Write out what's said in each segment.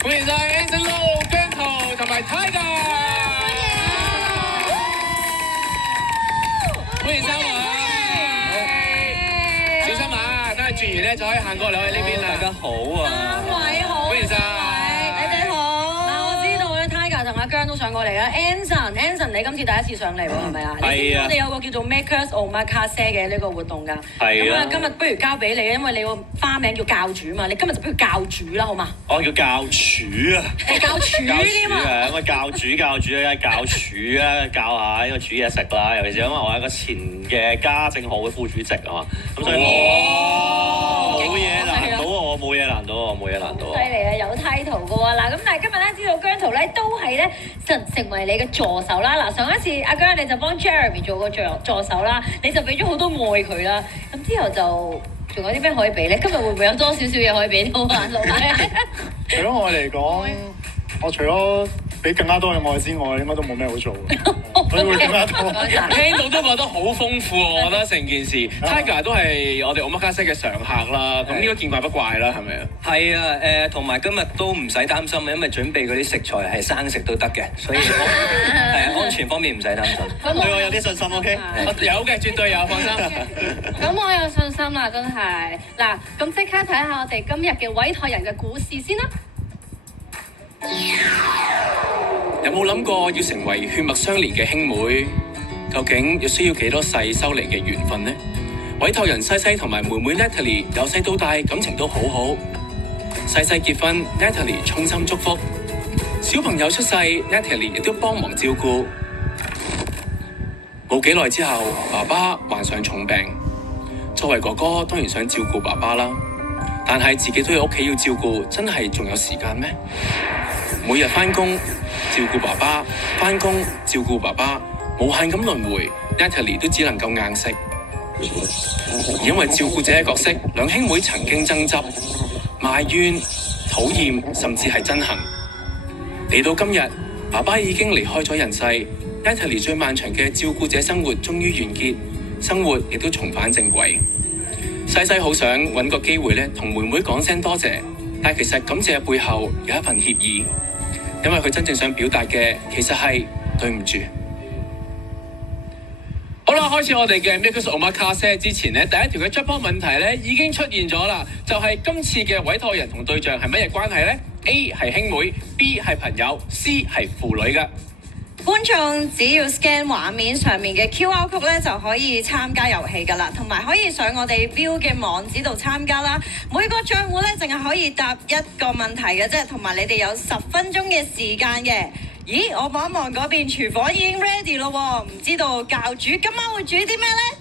歡迎晒 Anson Lo、姜濤同埋 Tiger， 歡迎三位，小心啊！等下轉完咧就可以行過嚟我哋呢邊啦。大家好啊，三位好，歡迎晒，你哋好。嗱，我知道咧 Tiger 同阿姜都上過嚟啦。Anson 你今次第一次上嚟喎，係咪啊？係啊。我哋有個叫做 Makers Omakase 嘅呢個活動㗎。係啊。咁啊，今日不如交俾你，因為你個花名叫教主嘛，你今日就不如教主啦，好嘛？我叫教廚啊。係教廚添啊！咁啊，教主啊，教廚啊，教下呢個煮嘢食啦。尤其是因為我係一個前嘅家政學會副主席啊嘛，咁所以冇嘢難到我，冇嘢難到我，冇嘢難到我。犀利啊，有 title 嘅喎。嗱，咁但係今日咧知道姜濤咧都係咧成為你嘅助手啦。嗱，上一次阿姜你就幫 Jeremy 做過助手啦，你就俾咗好多愛佢啦。咁之後就仲有啲咩可以俾咧？今日會唔會有多少少嘢可以俾到啊？老闆？除咗愛嚟講，我除咗俾更加多嘅愛之外，應該都冇咩好做嘅。所以會更加多。聽到都覺得好豐富喎，我覺得成件事。Tiger 都係我哋 Omakase 嘅常客啦，咁應該見怪不怪啦，係咪啊？係啊，同埋今日都唔使擔心，因為準備嗰啲食材係生食都得嘅，所以係安全方面唔使擔心。對我有啲信心 ，OK？ 有嘅，絕對有，放心。咁我有信心啦，真係。嗱，咁即刻睇下我哋今日嘅委託人嘅故事先啦。有冇諗過要成為血脈相連嘅兄妹？究竟要需要幾多世修嚟嘅緣分呢？委託人西西同埋妹妹 Natalie 由細到大感情都好好。西西結婚 ，Natalie 衷心祝福；小朋友出世 ，Natalie 亦都幫忙照顧。冇幾耐之後，爸爸患上重病。作為哥哥，當然想照顧爸爸啦，但係自己都有屋企要照顧，真係仲有時間咩？每日返工照顧爸爸，返工照顧爸爸，無限咁輪迴 ，Natalie 都只能夠硬食。而因為照顧者嘅角色，兩兄妹曾經爭執、埋怨、討厭，甚至係憎恨。嚟到今日，爸爸已經離開咗人世 ，Natalie 最漫長嘅照顧者生活終於完結，生活亦都重返正軌。西西好想揾個機會咧，同妹妹講聲多謝，但其實感謝嘅背後有一份歉意。因為佢真正想表達嘅其實係對唔住。好啦，開始我哋嘅 Makers Omakase 之前咧，第一條嘅 jackpot 問題咧已經出現咗啦，就係今次嘅委託人同對象係乜嘢關係呢？ A 係兄妹 ，B 係朋友 ，C 係父女嘅。觀眾只要 scan 畫面上面嘅 QR code 咧，就可以參加遊戲㗎啦，同埋可以上我哋 View 嘅網址度參加啦。每個賬戶咧，淨係可以答一個問題嘅啫，同埋你哋有10分鐘嘅時間嘅。咦，我望一望嗰邊廚房已經 ready 咯喎，唔知道教主今晚會煮啲咩呢？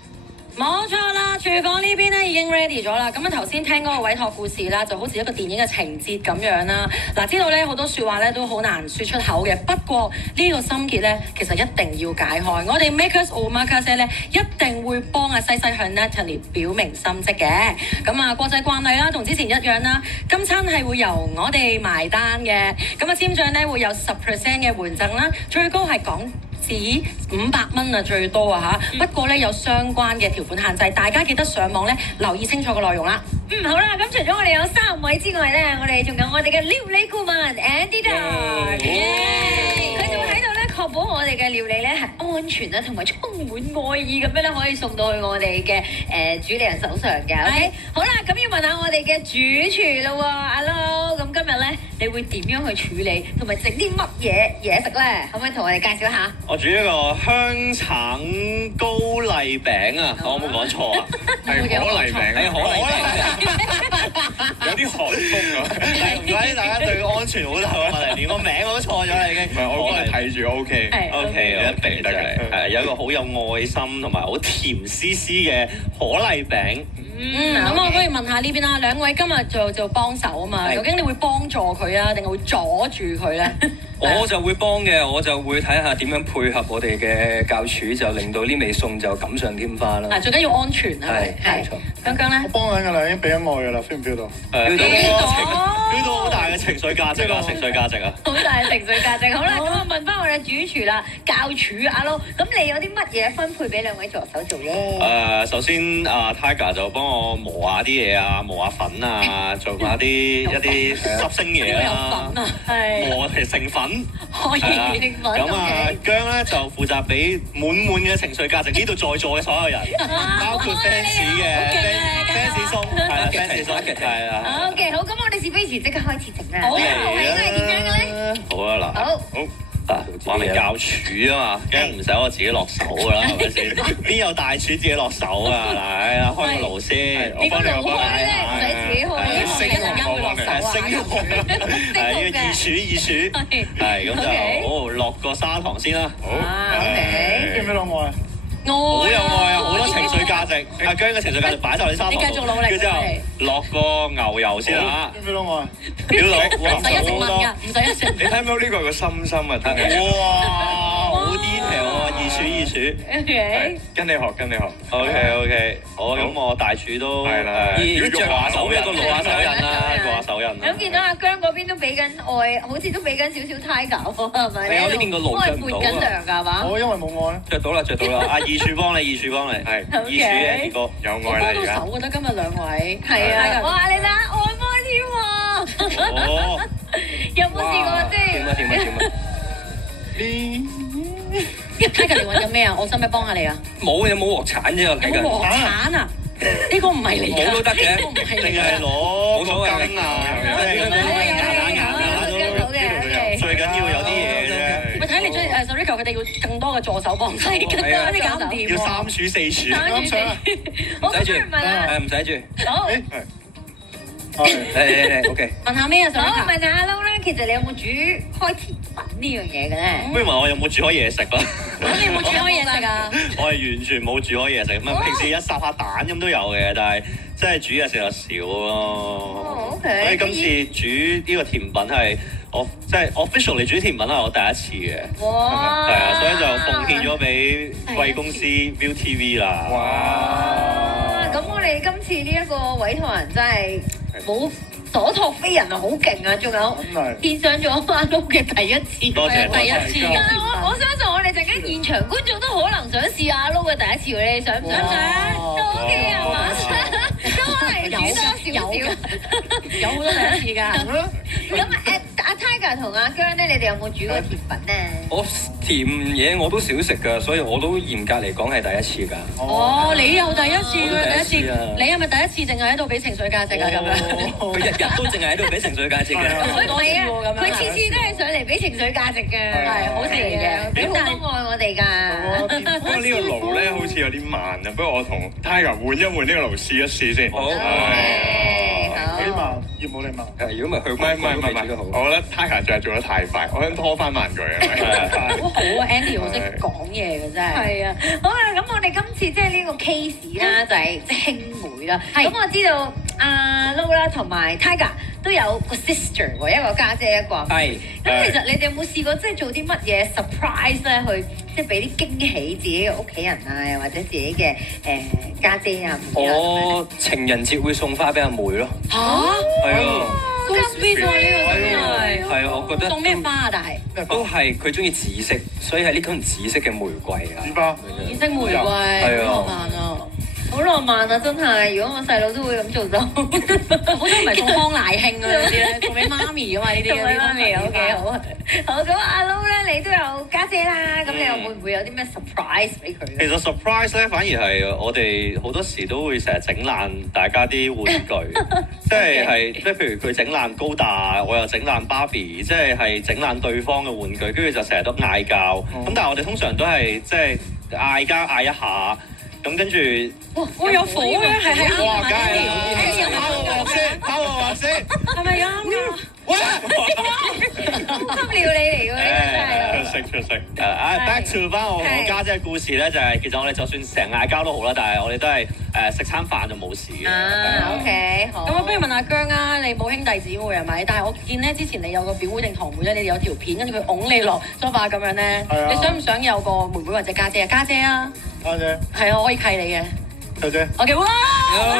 冇錯啦，廚房呢邊咧已經 ready 咗啦。咁啊頭先聽嗰個委託故事啦，就好似一個電影嘅情節咁樣啦。嗱，知道咧好多説話咧都好難説出口嘅，不過呢個心結咧其實一定要解開。我哋 Makers Omakase 咧一定會幫阿西西向 Natalie 表明心跡嘅。咁啊國際慣例啦，同之前一樣啦，今餐係會由我哋埋單嘅。咁啊簽帳咧會有10% 嘅援贈啦，最高係講500蚊啊，最多啊嚇！不過咧有相關嘅條款限制，大家記得上網咧留意清楚個內容啦。好啦，咁除咗我哋有3位之外咧，我哋仲有我哋嘅料理顧問 Andy Dog，佢就會喺度咧確保我哋嘅料理咧係安全啦，同埋充滿愛意咁樣咧，可以送到去我哋嘅主理人手上嘅。OK，好啦，咁要問下我哋嘅主廚咯喎，阿 Lo，咁今日咧你會點樣去處理，同埋整啲乜嘢食咧？可唔可以同我哋介紹下？我煮一個香橙高麗餅啊！我有冇講錯啊？係可麗餅，係可麗餅。有啲韓風啊！唔怪大家對安全好大問題，連個名我都錯咗啦已經。唔係，我係睇住 OK。OK， 一定得嘅。係有一個好有愛心同埋好甜絲絲嘅可麗餅。咁我不如問下呢邊啦，兩位今日做幫手啊嘛，究竟你會幫助佢啊，定係會阻住佢咧？我就會幫嘅，我就會睇下點樣配合我哋嘅教廚，就令到呢味餸就錦上添花啦。最緊要安全啊！係，姜姜咧？我幫緊㗎啦，已經俾緊愛㗎啦，feel 唔 feel 到？ feel 到好大嘅情緒價值啊！情緒價值啊！好大嘅情緒價值。好啦，咁我問翻我哋主廚啦，教廚阿 Lo，咁你有啲乜嘢分配俾兩位助手做咧？首先Tiger 就幫我磨下啲嘢啊，磨下粉啊，做下一啲濕星嘢啦。係磨成粉，可以成粉。咁姜咧就負責俾滿嘅情緒價值呢度在座嘅所有人，包括 fans 嘅 fans 松，係啦 fans 松係啊。OK， 好，咁我哋事不宜遲，即刻開始整啦。好，應該係點樣嘅咧？好啊，嗱，好。話明教廚啊嘛，梗係唔使我自己落手㗎啦，係咪先？邊有大廚自己落手啊？嚟，開個爐先，你個爐開咧，唔使自己開，升一陣間會落手啊！升係要二廚，係咁就好落個砂糖先啦。好，OK，要唔要落愛啊？好有愛啊！好多情緒價值，阿姜嘅情緒價值擺晒落啲砂糖度，你繼續努力跟住之後落個牛油先啦要唔要落愛？屌佬，唔使一直問㗎，唔使一直問。你睇唔到呢個個心心啊？哇，好 detail 啊！二廚， OK，跟你學。OK，好，咁我大廚都係啦要要用下手印，做露下手印啦，過下手印啦。咁見到阿姜嗰邊都俾緊愛，好似都俾緊少少 Tiger 喎，係咪？係我呢件個爐着唔到啊幫佢撥緊涼㗎係嘛？我因為冇愛。着到啦。阿二廚幫你，係二廚嘅二哥，有我愛啦而家。幫到手覺得今日兩位係啊！哇！你睇按摩添喎，哦，有冇試過即係？點啊？Tiger 你揾緊咩啊？我使唔使幫下你啊？冇鑊鏟啫，我睇緊。有冇鑊鏟啊？呢個唔係你㗎，冇都得嘅呢個唔係定你㗎。係攞冇所謂個羹啊，最緊要有啲嘢啫。我睇你追Rico 佢哋要更多嘅助手幫手，更多啲搞唔掂要喎。三廚四廚，好，咁唔使住，不如問啦。唔使住。好，嚟，OK。問下咩啊好， Rico？問下阿 Lo 咧，其實你有冇煮開甜品呢樣嘢嘅咧？不如問我有冇煮開嘢食啦？咁你有冇煮開嘢食啊？我係完全冇煮開嘢食，咁啊平時一烚下蛋咁都有嘅，但係真係煮嘢食就少咯。哦，OK。所以今次煮呢個甜品係我即係 officially 煮甜品係我第一次嘅，哇！係啊，所以就奉獻咗俾貴公司 ViuTV 啦。哇！咁我哋今次呢一個委託人真係冇所託非人啊，好勁啊！仲有咁係。獻上咗阿 Lo 嘅第一次，多謝第一次。但係我相信我哋陣間現場觀眾都可能想試阿 Lo 嘅第一次喎，你想唔想？都 OK 啊嘛，都可能煮多少少。有好多第一次㗎。咁阿 Tiger 同阿姜咧，你哋有冇煮過甜品咧？我甜嘢我都少食㗎，所以我都嚴格嚟講係第一次㗎。哦，你有第一次我都嘅第一次啊你係咪第一次淨係喺度俾情緒價值啊？咁樣佢日日都淨係喺度俾情緒價值嘅。好多次喎咁樣。佢次次都係上嚟俾情緒價值嘅，係好事嚟嘅俾好多愛我哋㗎。不過呢個爐咧好似有啲慢啊，不過我同 Tiger 換一換呢個爐試一試先。好。有啲慢，業冇你慢。如果唔係佢唔係，我覺得 Tiger 就係做得太快，我想拖翻慢佢啊。好好啊，Andy 好識講嘢嘅真係。係啊，好啦，咁我哋今次即係呢個 case 啦，就係即係兄妹啦。咁我知道阿 Lo 啦同埋 Tiger 都有個 sister 喎，一個家姐一個阿妹。咁其實你哋有冇試過即係做啲乜嘢 surprise 咧，去即係俾啲驚喜自己嘅屋企人啊，又或者自己嘅家姐啊？我情人節會送花俾阿妹咯。嚇係啊。 ，so sweet 喎呢個真係。係啊，我覺得送咩花啊？但係都係佢中意紫色，所以係呢款紫色嘅玫瑰啊。紙包。紫色玫瑰，好浪漫啊！好浪漫啊！真係，如果我細佬都會咁做就，好彩唔係送康乃馨啊呢啲咧，送俾媽咪噶嘛呢啲。同埋媽咪 OK 好啊。好咁，阿 Lo 咧，你都有家姐啦，咁你又會唔會有啲咩 surprise 俾佢其實 surprise 咧，反而係我哋好多時都會成日整爛大家啲玩具，即係譬如佢整爛高達，我又整爛芭比，即係整爛對方嘅玩具，跟住就成日都嗌交。咁但係我哋通常都係即係嗌交嗌一下，咁跟住哇有火嘅，係啱哇，嘅梗係啦，拋我話先，係咪啱㗎？高級料理嚟㗎，呢個真係。出色。back to 翻我家姐嘅故事咧，就係其實我哋就算成日嗌交都好啦，但係我哋都係食餐飯就冇事嘅。OK 好。咁我不如問阿姜啊，你冇兄弟姊妹係咪？但係我見咧之前你有個表妹定堂妹咧，你哋有條片，跟住佢擁你落梳化咁樣咧，你想唔想有個妹妹或者家姐啊？家姐啊，家姐。係啊，我可以契你嘅。家姐。OK，哇，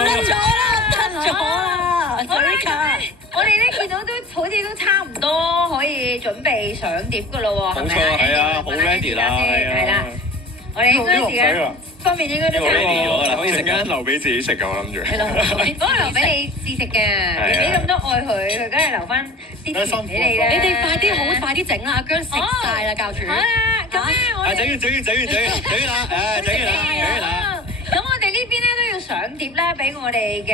得咗啦，得咗啦！好啦，咁咧，我哋咧見到都好似都差唔多可以準備上碟噶咯喎，係咪啊？係啊，好 ready 啦，係啦，我哋應該時間方面應該都差唔多。可以陣間留俾自己食㗎，我諗住。係咯，嗰個留俾你試食嘅，你俾咁多愛佢，佢梗係留翻啲甜俾你啦。你哋快啲好快啲整啦，阿姜食晒啦，教主。好啦，咁咧我哋整完啦。咁我哋呢邊咧都要上碟咧，俾我哋嘅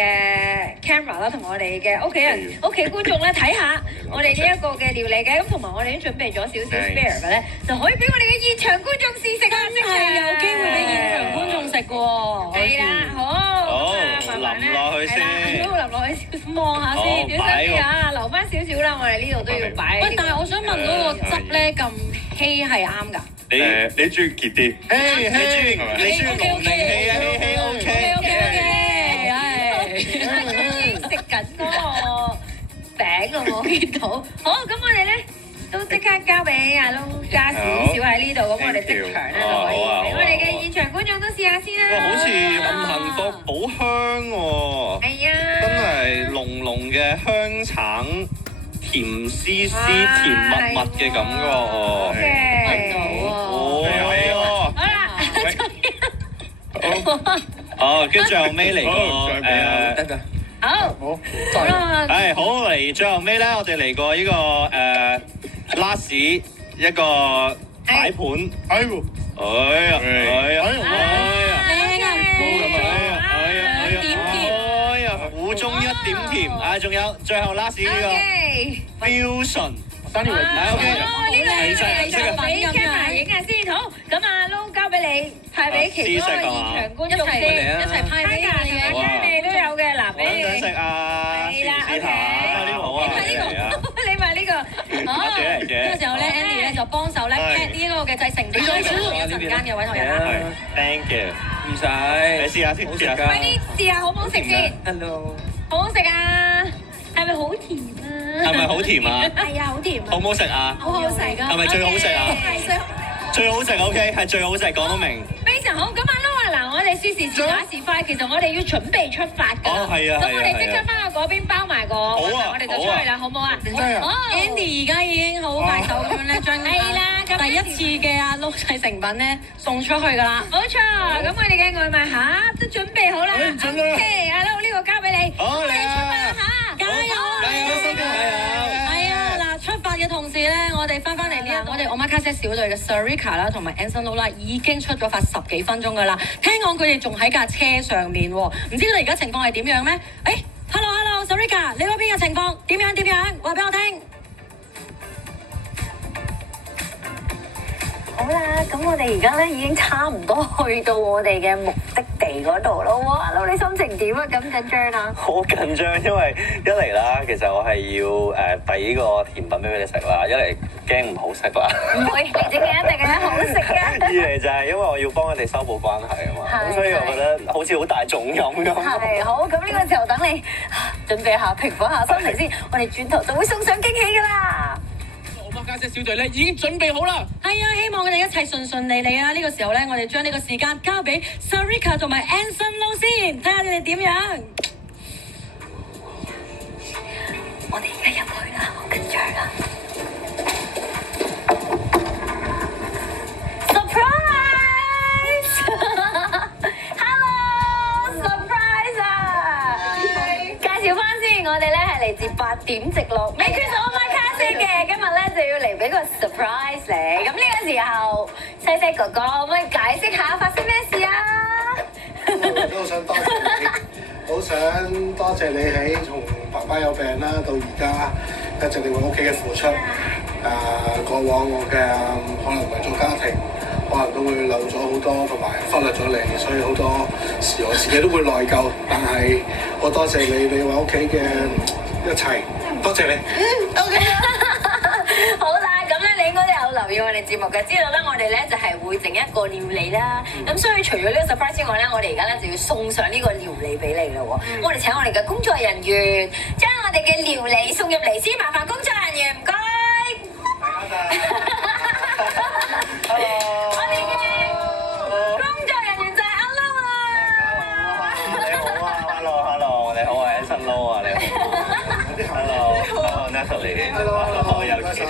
camera 啦，同我哋嘅屋企人、屋企觀眾咧睇下我哋呢一個嘅料理嘅，咁同埋我哋已經準備咗少少 spare 嘅咧，就可以俾我哋嘅現場觀眾試食啦，係有機會俾現場觀眾食嘅喎。係啦，好，慢慢咧，淋落去先，都淋落去望下先，小心啲啊，留翻少少啦，我哋呢度都要擺。喂，但係我想問嗰個汁咧咁稀係啱㗎？你中意傑啲？你中意龍靈氣啊？氣 OK。食緊嗰個餅咯，我見到。好，咁我哋咧都即刻交俾阿 Lo 加少少喺呢度，咁我哋即場咧就可以俾我哋嘅現場觀眾都試下先啦。哇，好似咁幸福，好香喎！係啊，真係濃濃嘅香橙，甜絲絲、甜蜜蜜嘅感覺喎。嘅，好，跟住最後尾嚟個得㗎。好，好，係好嚟最後尾咧，我哋嚟過呢個last 一個擺盤。哎喎，苦中一點甜，仲有最後 last 呢個 fusion。單條嚟呢個係俾 camera 影下先，好，咁阿 Lo 交俾你，派俾其他現場觀眾先，一齊派俾你嘅，你都有嘅，嗱俾你。想食啊？係啦試下呢個好啊！你買呢個，好嘅。呢個時候咧 ，Andy 咧就幫手咧 pack 呢個嘅製成品，一陣間嘅委託人啦。 Thank you，唔使。你試下先，試下。快啲試下好唔好食先？ Hello。好唔好食啊？係咪好甜啊？係咪好甜啊？係啊，好甜啊！好唔好食啊？好好食㗎。係咪最好食啊？最好食 OK，係最好食，講得明。非常好，咁阿 Lo 啊，嗱，我哋說時遲打時快，其實我哋要準備出發㗎。哦，係啊，咁我哋即刻翻去嗰邊包埋個，我哋就出去啦，好唔好啊？好啊。 Andy 而家已經好快手咁樣咧，將第一次嘅阿 Lo 製成品咧送出去㗎啦。冇錯，咁我哋嘅外賣盒都準備好啦。OK，阿 Lo 呢個交俾你。好嚟啊！加油！係啊，嗱，出發嘅同時咧，我哋翻嚟呢一度，我哋 Omakase 小隊嘅 Sarika 啦，同埋 Anson Lo 啦，已經出咗發10幾分鐘噶啦。聽講佢哋仲喺架車上面喎，唔知佢哋而家情況係點樣咩？誒 ，Hello Sarika，你嗰邊嘅情況點樣？話俾我聽。好啦，咁我哋而家咧已經差唔多去到我哋嘅目的地嗰度咯。哇，Lo你心情點啊？緊唔緊張啊？好緊張，因為一嚟啦，其實我係要遞呢個甜品俾你食啦，一嚟驚唔好食啦。唔會，你整嘅一定係好食嘅。二嚟就係因為我要幫佢哋修補關係啊嘛，咁所以我覺得好似好大重任咁。係好，咁呢個時候等你準備下平復下心情先，我哋轉頭就會送上驚喜噶啦。Omakase小隊咧已經準備好啦。係啊，希望佢哋一齊順利啊！呢個時候咧，我哋將呢個時間交俾 Sarika 同埋 Anson Lo 先，睇下你哋點樣。我哋而家入去啦，好緊張啊！Surprise！Hello，surprise 啊！介紹翻先，我哋咧係嚟自8點直落，Maker's Omakase嘅，今日咧就要嚟俾個 surprise 你。咁呢個時候，細細哥哥可唔可以解釋下發生咩事啊？我都好想多謝你，好想多謝你喺從爸爸有病啦到而家一直你為屋企嘅付出。過往我嘅可能為咗家庭，可能都會漏咗好多，同埋忽略咗你，所以好多時我自己都會內疚。但係我多謝你，你為屋企嘅一切，多謝你。OK 好啦，咁咧你應該都有留意我哋節目嘅，知道咧我哋咧就係會整一個料理啦。咁所以除咗呢個 surprise 之外咧，我哋而家咧就要送上呢個料理俾你咯。我哋請我哋嘅工作人員將我哋嘅料理送入嚟先，麻煩工作人員唔該。我哋嘅工作人員就係阿 Lo 啦。你好啊，Hello，你好啊，Anson Lo啊，你好。Natalie，Hello，有唔該晒。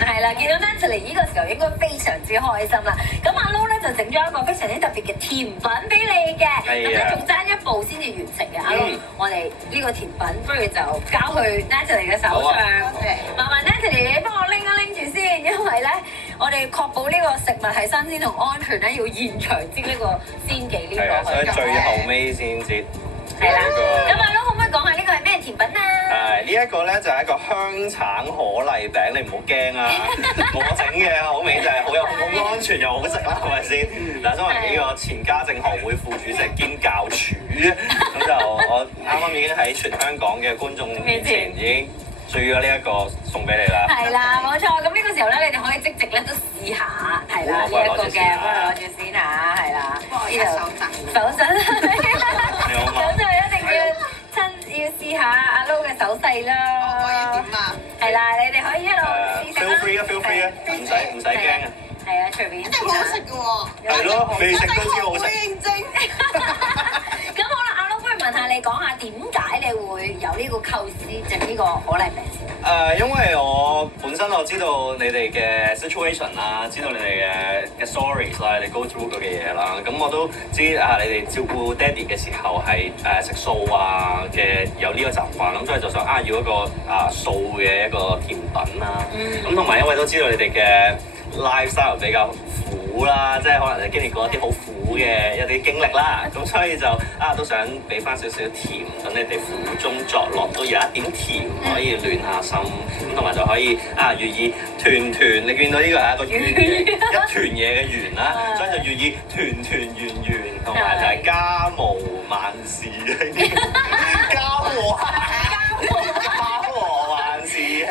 係啦，見到 Natalie 呢個時候應該非常之開心啦。咁阿 Lo 咧就整咗一個非常之特別嘅甜品俾你嘅，咁咧仲爭一步先至完成嘅。阿 Lo，我哋呢個甜品不如就交去 Natalie 嘅手上。麻煩 Natalie 你幫我拎一拎住先，因為咧我哋確保呢個食物係新鮮同安全咧，要現場煎呢個鮮忌廉落去。所以最後尾先至。係啦，咁阿 Lo 可唔可以講下呢個係咩甜品啊？呢一個咧就係一個香橙可麗餅，你唔好驚啊！我整嘅口味就係好安全又好食啦，係咪先？嗱，身為呢個前家政學會副主席兼教廚，咁就我啱啱已經喺全香港嘅觀眾面前已經煮咗呢一個送俾你啦。係啦，冇錯。咁呢個時候咧，你哋可以即席咧都試下，係啦，呢一個嘅，幫我攞住先嚇，係啦，呢度手震，咁就一定要試下阿 Lo 嘅手勢啦。我要點啊？係啦，你哋可以一路試食啦。Feel free 啊，feel free 啊，唔使驚啊。係啊，隨便。一定好食嘅喎。係咯，未食都知好食。好認真。咁好啦，阿 Lo 不如問下你講下點解你會有呢個構思整呢個可麗餅先？因為我本身我知道你哋嘅 situation 啦，知道你哋嘅 stories 啦，你 go through 嘅嘢啦，咁我都知你哋照顧爹哋嘅時候係食素啊嘅有呢個習慣，咁所以就想要一個素嘅一個甜品啦，咁同埋因為都知道你哋嘅 lifestyle 比較苦啦，即係可能你經歷過一啲好苦嘅一啲經歷啦，咁所以就都想俾翻少少甜，等你哋苦中作樂都有一點甜可以暖下心，咁同埋就可以寓意團團，你見到呢個係一個圓嘅一團嘢嘅圓啦，所以就寓意團團圓圓，同埋就係家無萬事家和萬事興，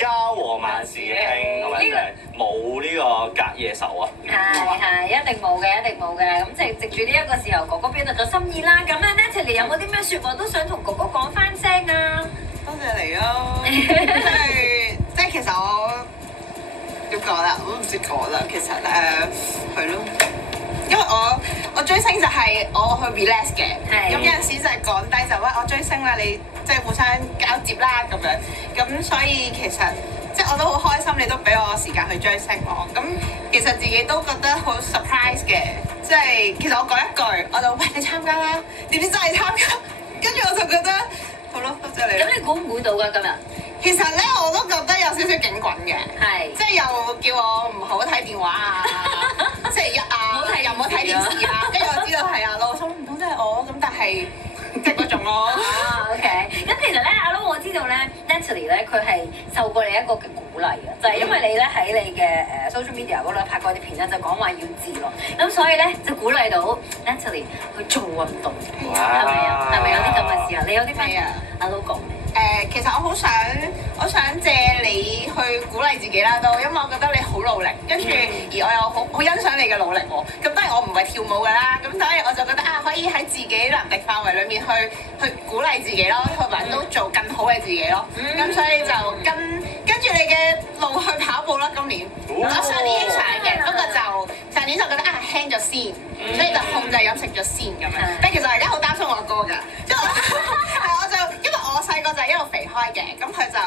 家和萬事興，同埋就係冇呢個隔夜仇啊！係，一定冇嘅，一定冇嘅。咁藉住呢一個時候，哥哥表達咗心意啦。咁咧 Natalie 有冇啲咩説話都想同哥哥講翻聲啊？多謝你咯，即係其實我點講啦，我都唔識講啦。其實係咯，因為我追星就係我去 relax 嘅，咁有陣時就係講低就話我追星啦，你即係互相交接啦咁樣，咁所以其實即係我都好開心，你都俾我時間去追星咯。咁其實自己都覺得好 surprise 嘅，即係其實我講一句我就喂你參加啦，點知真係參加，跟住我就覺得好咯，多謝你。咁你估唔估到㗎今日？其實咧我都覺得有少少警棍嘅，係即係又叫我唔好睇電話啊，星期一啊，又唔好睇電視啊，跟住我知道係阿 Lo，我心諗唔通真係我咁，但係即係嗰種咯。OK，咁其實咧阿 Lo 我知道咧 Natalie 咧佢係受過你一個嘅鼓勵嘅，就係因為你咧喺你嘅social media 嗰度拍過啲片咧，就講話要自律，咁所以咧就鼓勵到 Natalie 去做運動，係咪啊？係咪有啲咁嘅事啊？你有啲咩阿 Lo 講？其實我好想借你去鼓勵自己啦，都因為我覺得你好努力，跟住而我又好欣賞你嘅努力喎。咁當然我唔係跳舞㗎啦，咁所以我就覺得可以喺自己能力範圍裡面去鼓勵自己咯，同埋都做更好嘅自己咯。咁所以就跟住你嘅路去跑步啦。今年我上年已經想嘅，不過就上年就覺得輕咗先，所以就控制飲食咗先咁樣。但其實我而家好擔心我阿哥㗎，即係我就因為我細個就一路肥開嘅，咁佢就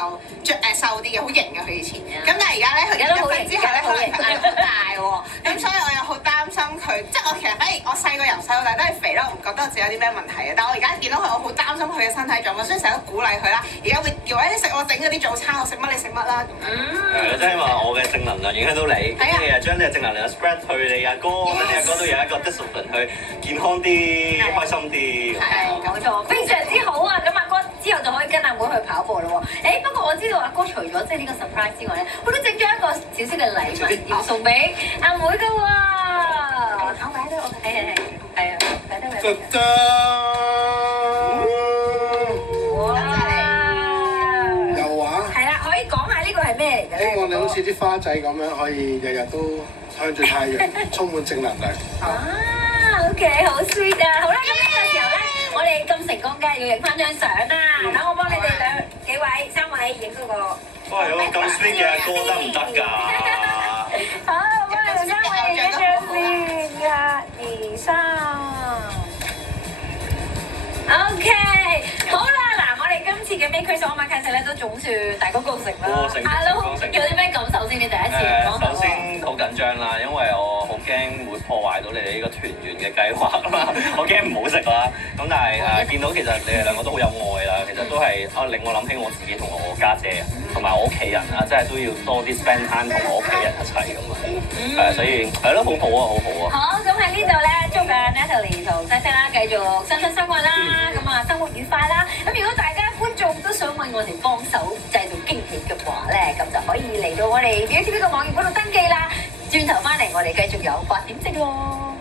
瘦啲嘅，好型嘅佢以前。咁但係而家咧，佢結咗婚之後咧，佢好大喎。咁所以我又好擔心佢，即係我其實反而我細個由細到大都係肥啦，我唔覺得我自己有啲咩問題嘅。但係我而家見到佢，我好擔心佢嘅身體狀況，所以成日都鼓勵佢啦。而家會叫你食我整嗰啲早餐，我食乜你食乜啦。即係話我嘅正能量影響到你，跟住又將你嘅正能量 spread 去你阿哥，等你阿哥都有一個 discipline 去健康啲、開心啲。係冇錯，非常之好啊！咁阿哥之後就可以跟阿妹去跑步咯喎。不過我知道阿哥除咗即係呢個 surprise 之外咧，佢都整咗一個小小嘅禮物要送俾阿妹㗎喎。我擺得我係啊，擺得位。哇！又話？係啦，可以講下呢個係咩嚟嘅咧？希望你好似啲花仔咁樣，可以日日都向住太陽，充滿正能量。OK， 好 sweet 啊！好啦，咁呢個時候咧，我哋咁成功，梗係要影翻張相啦。等我幫你哋幾位、3位影嗰個。哇！有個咁 sweet 嘅歌得唔得㗎？好，我幫你哋3位影一張先，1、2、3。OK， 好啦，嗱，我哋今次嘅 Make Chris Omakase 咧都總算大功告成啦。阿佬有啲咩感受先？你第一次首先好緊張啦，因為我好驚會破壞到你哋呢個團圓嘅計劃啦，我驚唔好食啦。咁但係見到其實你哋兩個都好有愛啦，其實都係令我諗起我自己同我家姐同埋我屋企人啊，即係都要多啲 spend time 同我屋企人一齊咁啊。所以係咯，好好啊，好好啊。好，咁喺呢度咧，祝Natalie 同西西啦繼續新生活啦，咁啊生活愉快啦。咁如果大家觀眾都想為我哋幫手製造驚喜嘅話咧，咁就可以嚟到我哋 ViuTV 個網頁嗰度登記啦。轉頭翻嚟，我哋繼續有8點式咯。